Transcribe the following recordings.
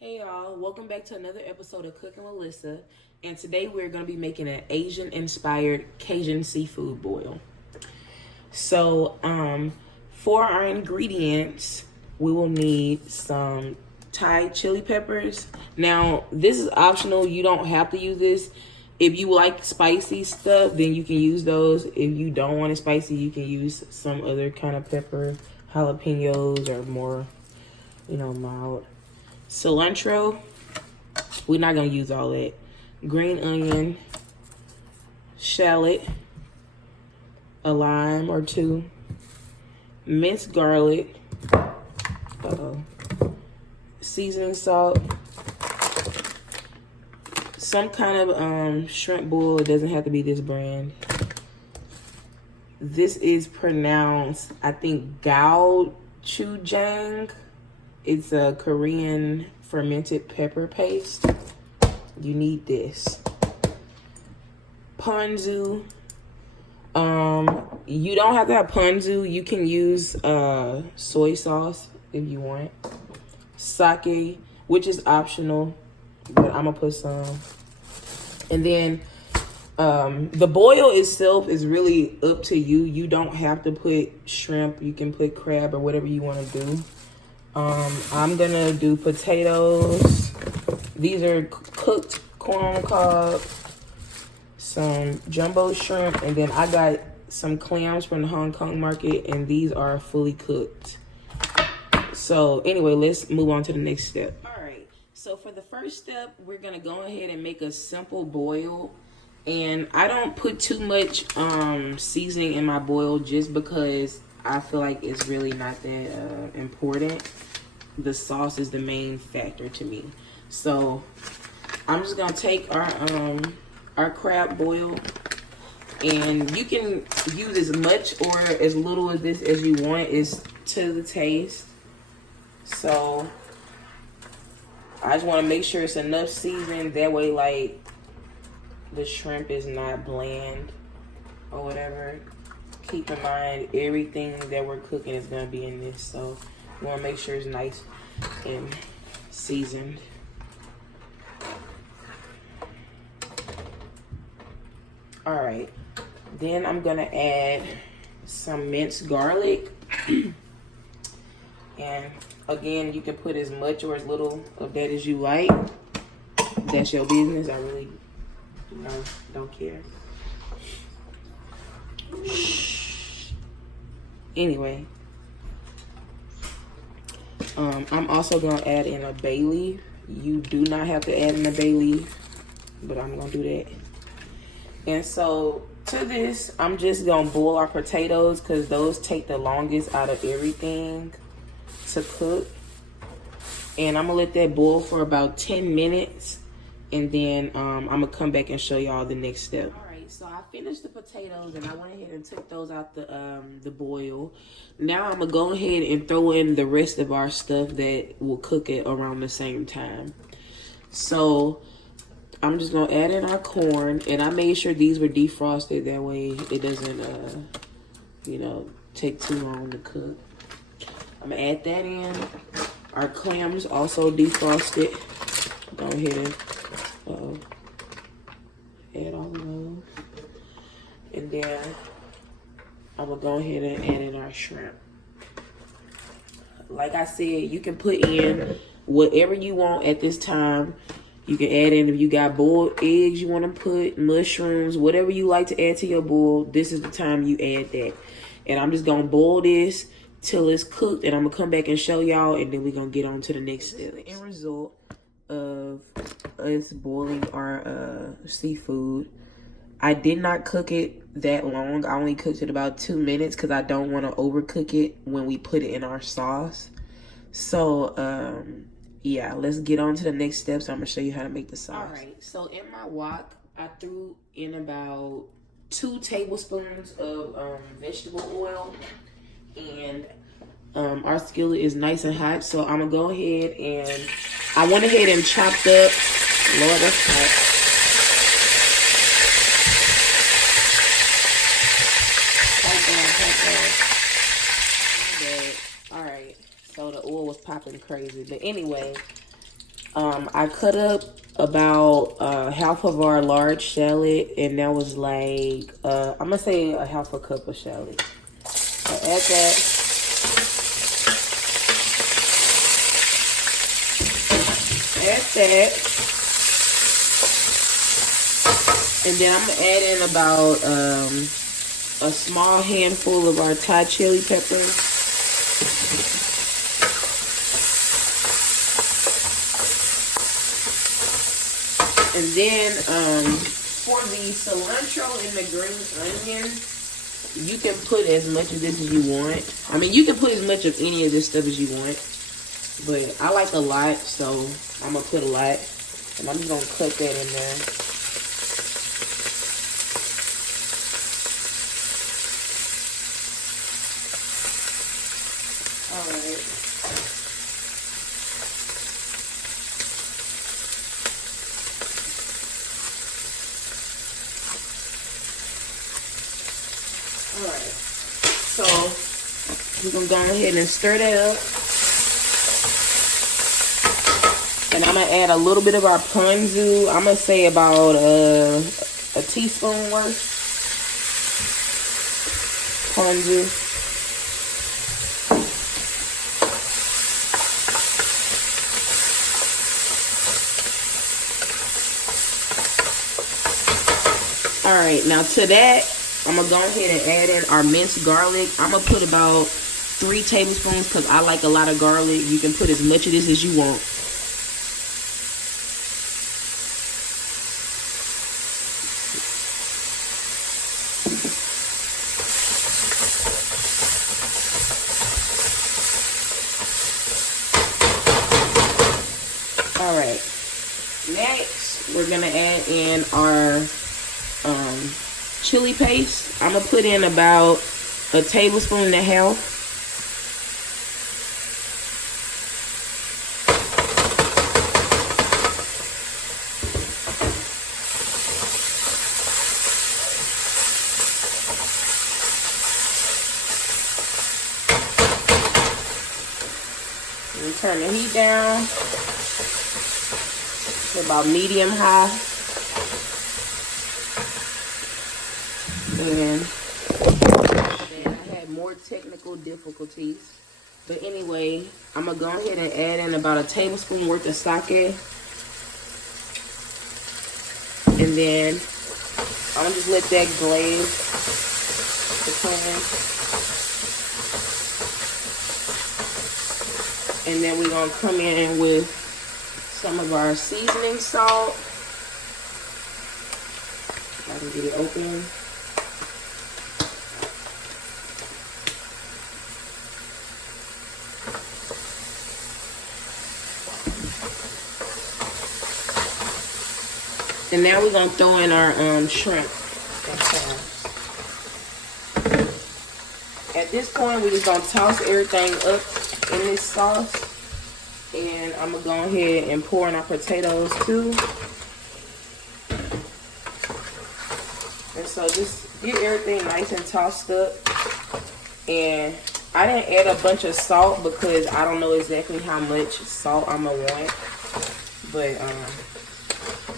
Hey y'all, welcome back to another episode of Cooking with Lissa. And today we're going to be making an Asian inspired Cajun seafood boil. So, for our ingredients, we will need some Thai chili peppers. Now, this is optional. You don't have to use this. If you like spicy stuff, then you can use those. If you don't want it spicy, you can use some other kind of pepper, jalapenos, or more, mild. Cilantro, we're not going to use all that. Green onion, shallot, a lime or two, minced garlic, seasoning salt, some kind of shrimp boil. It doesn't have to be this brand. This is pronounced, I think, gochujang. It's a Korean fermented pepper paste. You need this. Ponzu. You don't have to have ponzu. You can use soy sauce if you want. Sake, which is optional, but I'm gonna put some. And then the boil itself is really up to you. You don't have to put shrimp. You can put crab or whatever you want to do. I'm gonna do potatoes. These are cooked corn on the cob, some jumbo shrimp, and then I got some clams from the Hong Kong market, and these are fully cooked. So anyway, let's move on to the next step. All right, so for the first step, we're gonna go ahead and make a simple boil. And I don't put too much seasoning in my boil just because I feel like it's really not that important. The sauce is the main factor to me. So I'm just gonna take our crab boil, and you can use as much or as little of this as you want. It's to the taste. So I just want to make sure it's enough seasoning. That way, like, the shrimp is not bland or whatever. Keep in mind, everything that we're cooking is going to be in this. So you want to make sure it's nice and seasoned. All right. Then I'm going to add some minced garlic. And again, you can put as much or as little of that as you like. That's your business. I really don't care. Anyway, I'm also gonna add in a bay leaf. You do not have to add in a bay leaf, but I'm gonna do that. And so to this, I'm just gonna boil our potatoes because those take the longest out of everything to cook. And I'm gonna let that boil for about 10 minutes, and then I'm gonna come back and show y'all the next step. So I finished the potatoes and I went ahead and took those out the boil. Now I'm gonna go ahead and throw in the rest of our stuff that will cook it around the same time. So I'm just gonna add in our corn, and I made sure these were defrosted. That way it doesn't, take too long to cook. I'm gonna add that in. Our clams also defrosted. Go ahead and add all of those. And then I'm gonna go ahead and add in our shrimp. Like I said, you can put in whatever you want at this time. You can add in, if you got boiled eggs you want to put, mushrooms, whatever you like to add to your boil, this is the time you add that. And I'm just gonna boil this till it's cooked, and I'm gonna come back and show y'all, and then we're gonna get on to the next step. The end result of us boiling our seafood. I did not cook it that long. I only cooked it about 2 minutes because I don't want to overcook it when we put it in our sauce. So yeah, let's get on to the next steps. I'm gonna show you how to make the sauce. All right, so in my wok, I threw in about 2 tablespoons of vegetable oil, and our skillet is nice and hot. So I'm gonna go ahead and I went ahead and chopped up. Lord, that's hot. All right, so the oil was popping crazy, but anyway, I cut up about half of our large shallot, and that was like I'm gonna say a half a cup of shallot. I add that. And then I'm gonna add in about a small handful of our Thai chili peppers. And then for the cilantro and the green onion, you can put as much of this as you want. I mean, you can put as much of any of this stuff as you want. But I like a lot, so I'm going to put a lot. And I'm just going to cut that in there. Alright. Alright. So, we're going to go ahead and stir that up. And I'm going to add a little bit of our ponzu. I'm going to say about a teaspoon worth. Ponzu. Alright, now to that, I'm going to go ahead and add in our minced garlic. I'm going to put about 3 tablespoons because I like a lot of garlic. You can put as much of this as you want. Alright, next we're going to add in our chili paste. I'm going to put in about a tablespoon and a half. And turn the heat down to about medium high. And I had more technical difficulties. But anyway, I'm going to go ahead and add in about a tablespoon worth of sake. And then I'm going to just let that glaze the pan. And then we're going to come in with some of our seasoning salt. If I can get it open. And now we're going to throw in our shrimp. At this point, we're just going to toss everything up in this sauce. And I'm going to go ahead and pour in our potatoes too. And so just get everything nice and tossed up. And I didn't add a bunch of salt because I don't know exactly how much salt I'm going to want. But,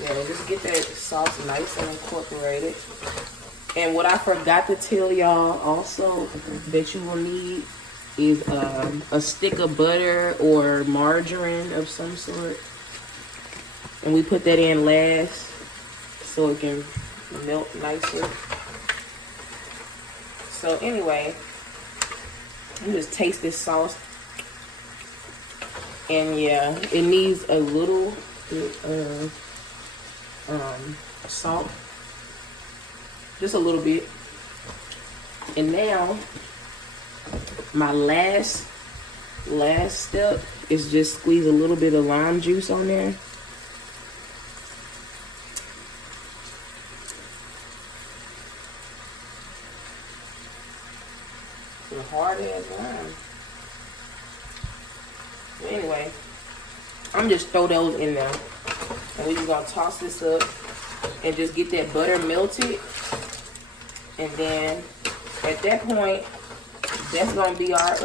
yeah, just get that sauce nice and incorporated. And what I forgot to tell y'all also that you will need is a stick of butter or margarine of some sort. And we put that in last so it can melt nicer. So anyway, you just taste this sauce. And yeah, it needs a little bit of salt, just a little bit. And now my last step is just squeeze a little bit of lime juice on there. Some hard ass lime. But anyway, I'm just throw those in there. And we're just going to toss this up and just get that butter melted. And then at that point, that's going to be our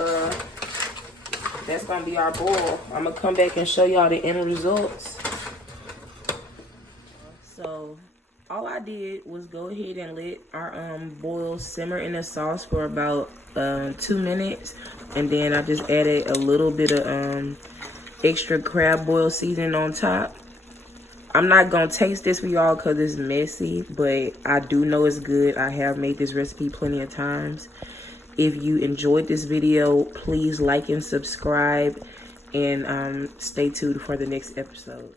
that's gonna be our boil. I'm gonna come back and show y'all the end results. So all I did was go ahead and let our boil simmer in the sauce for about 2 minutes, and then I just added a little bit of extra crab boil seasoning on top. I'm not gonna taste this for y'all because it's messy, but I do know it's good. I have made this recipe plenty of times. If you enjoyed this video, please like and subscribe, and stay tuned for the next episode.